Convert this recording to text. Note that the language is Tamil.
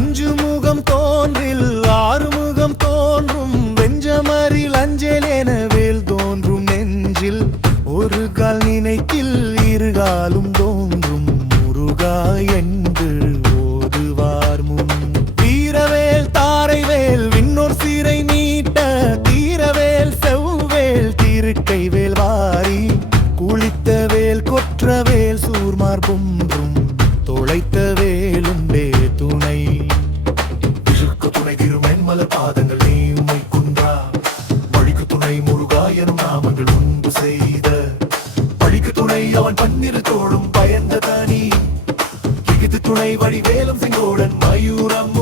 அஞ்சு முகம் தோன்றில் ஆறுமுகம் தோன்றும் வெஞ்சமரில் அஞ்சல் என வேல் தோன்றும் நெஞ்சில் ஒரு கால் நினைத்தில் இருகாலும் தோன்றும் முருகா என்று ஓதுவார் முன் வீரவேல் தாரைவேல் விண்ணோர் சீரை நீட்ட தீரவேல் செவ்வேல் திருக்கைவேல் வாரி குளித்த வேல் கொற்றவேல் சூர்மார் குன்றும் தொலைத்த வேலுண்டே துணை துணை திருமென்மல பாதங்கள் நீ உமை குன்றா வழிக்கு துணை முருகா எனும் நாமங்கள் முன்பு செய்த வழிக்கு துணை அவன் பன்னிரு தோளும் பயந்த தனி துணை வழி வேலும் செங்கோடன் மயூரம்